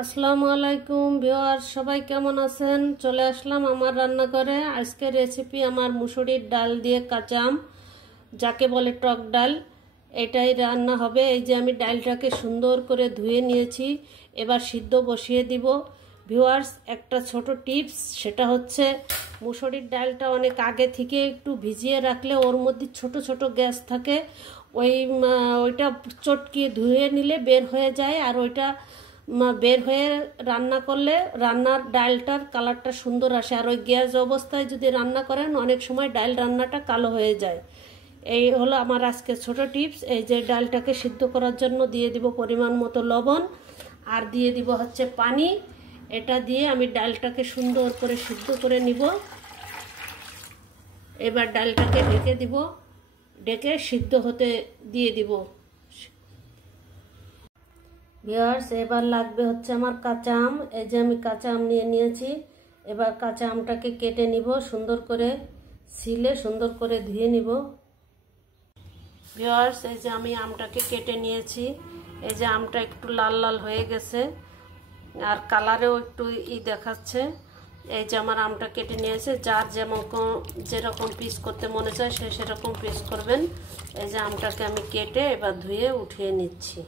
আসসালামু আলাইকুম ভিউয়ার্স, সবাই কেমন আছেন? চলে আসলাম আমার রান্নাঘরে। আজকে রেসিপি আমার মুসুরির ডাল দিয়ে কাঁচা আম, যাকে বলে টক ডাল, এটাই রান্না হবে। এই যে আমি ডালটাকে সুন্দর করে ধুয়ে নিয়েছি, এবার সিদ্ধ বসিয়ে দিব। ভিউয়ার্স, একটা ছোট টিপস, সেটা হচ্ছে মুসুরির ডালটা অনেক আগে থেকে একটু ভিজিয়ে রাখলে ওর মধ্যে ছোট ছোট গ্যাস থাকে, ওইটা চটকিয়ে ধুয়ে নিলে বের হয়ে যায়, আর ওইটা বের হয়ে রান্না করলে রান্নার ডালটার কালারটা সুন্দর আসে। আর ওই গ্যাস অবস্থায় যদি রান্না করেন অনেক সময় ডাল রান্নাটা কালো হয়ে যায়। এই হলো আমার আজকে ছোট টিপস। এই যে ডালটাকে সিদ্ধ করার জন্য দিয়ে দিব পরিমাণ মতো লবণ, আর দিয়ে দিব হচ্ছে পানি। এটা দিয়ে আমি ডালটাকে সুন্দর করে সিদ্ধ করে নিব। এবার ডালটাকে ঢেকে দিব, ঢেকে সিদ্ধ হতে দিয়ে দিব। ভিউয়ার্স, এবার লাগবে হচ্ছে আমার কাঁচা আম। এই যে আমি কাঁচা আম নিয়ে নিয়েছি। এবার কাঁচা আমটাকে কেটে নিব, সুন্দর করে ছিলে সুন্দর করে ধুয়ে নিব। ভিউয়ার্স, এই যে আমি আমটাকে কেটে নিয়েছি। এই যে আমটা একটু লাল লাল হয়ে গেছে, আর কালারেও একটু দেখাচ্ছে। এই যে আমার আমটা কেটে নিয়েছে। যার যেরকম পিস করতে মনে চায় সে সেরকম পিস করবেন। এই যে আমটাকে আমি কেটে এবার ধুয়ে উঠিয়ে নিচ্ছি।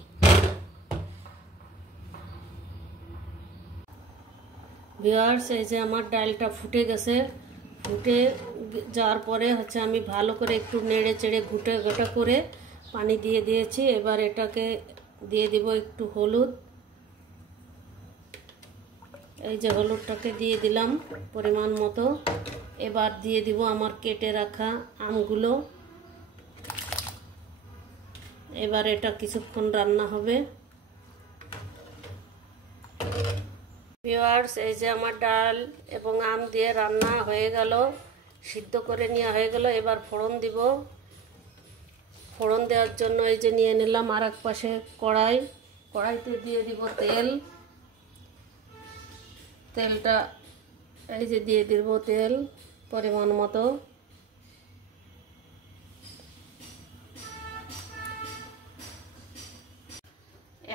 ভিউয়ার্স, এই যে আমার ডালটা ফুটে গেছে। ফুটে যাওয়ার পরে হচ্ছে আমি ভালো করে একটু নেড়ে চেড়ে ঘুটে ঘটা করে পানি দিয়ে দিয়েছি। এবার এটাকে দিয়ে দিব একটু হলুদ। এই যে হলুদটাকে দিয়ে দিলাম পরিমাণ মতো। এবার দিয়ে দিব আমার কেটে রাখা আমগুলো। এবার এটা কিছুক্ষণ রান্না হবে। ভিউয়ার্স, এই যে আমার ডাল এবং আম দিয়ে রান্না হয়ে গেল, সিদ্ধ করে নেওয়া হয়ে গেল। এবার ফোড়ন দিব। ফোড়ন দেওয়ার জন্য এই যে নিয়ে নিলাম আর এক পাশে কড়াই। কড়াইতে দিয়ে দিব তেল। তেলটা এই যে দিয়ে দিব তেল পরিমাণ মতো।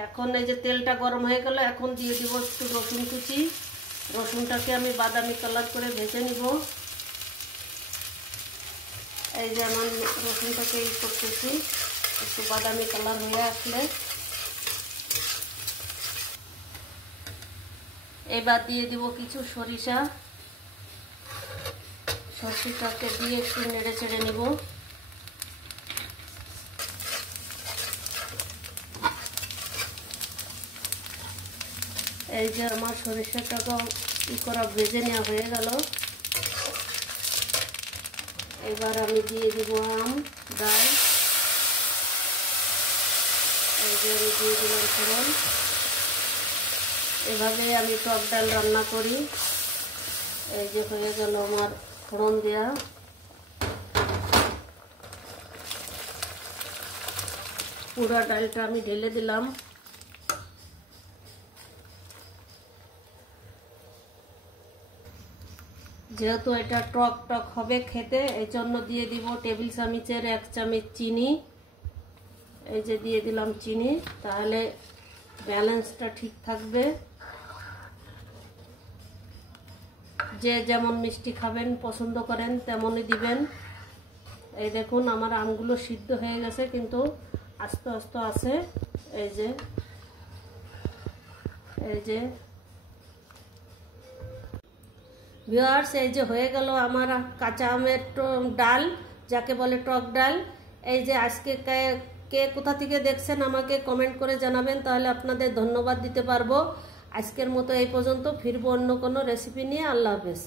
এখন এই যে তেলটা গরম হয়ে গেল, এখন দিয়ে দিব একটু রসুন কুচি। রসুনটাকে আমি বাদামি কালার করে ভেজে নিব। এই যে আমার রসুনটাকে করতেছি, একটু বাদামি কালার হয়ে আসলে এবার দিয়ে দিব কিছু সরিষা। সরিষাটাকে দিয়ে একটু নেড়ে চেড়ে নিব। এই যে আমার সরিষাটাকে করা ভেজে নেওয়া হয়ে গেল। এবার আমি দিয়ে দিব আম, ডাল। এই যে আমি দিয়ে দিলাম ফোড়ন। এভাবে আমি টক ডাল রান্না করি। এই যে হয়ে গেল আমার ফোড়ন দেওয়া। পুরো ডালটা আমি ঢেলে দিলাম। যেহেতু এটা টক টক হবে খেতে, এই জন্য দিয়ে দিব টেবিল চামচের 1 চামচ চিনি। এই যে দিয়ে দিলাম চিনি, তাহলে ব্যালেন্সটা ঠিক থাকবে। যে যেমন মিষ্টি খাবেন পছন্দ করেন তেমনই দিবেন। এই দেখুন আমার আমগুলো সিদ্ধ হয়ে গেছে, কিন্তু আস্তে আস্তে আছে। এই যে ভিউয়ার্স, এই যে হয়ে গেল আমার কাঁচা আমের ডাল, যাকে বলে টক ডাল। এই যে আজকে কে কোথা থেকে দেখছেন আমাকে কমেন্ট করে জানাবেন, তাহলে আপনাদের ধন্যবাদ দিতে পারবো। আজকের মতো এই পর্যন্ত, ফিরবো অন্য কোনো রেসিপি নিয়ে। আল্লাহ হাফেজ।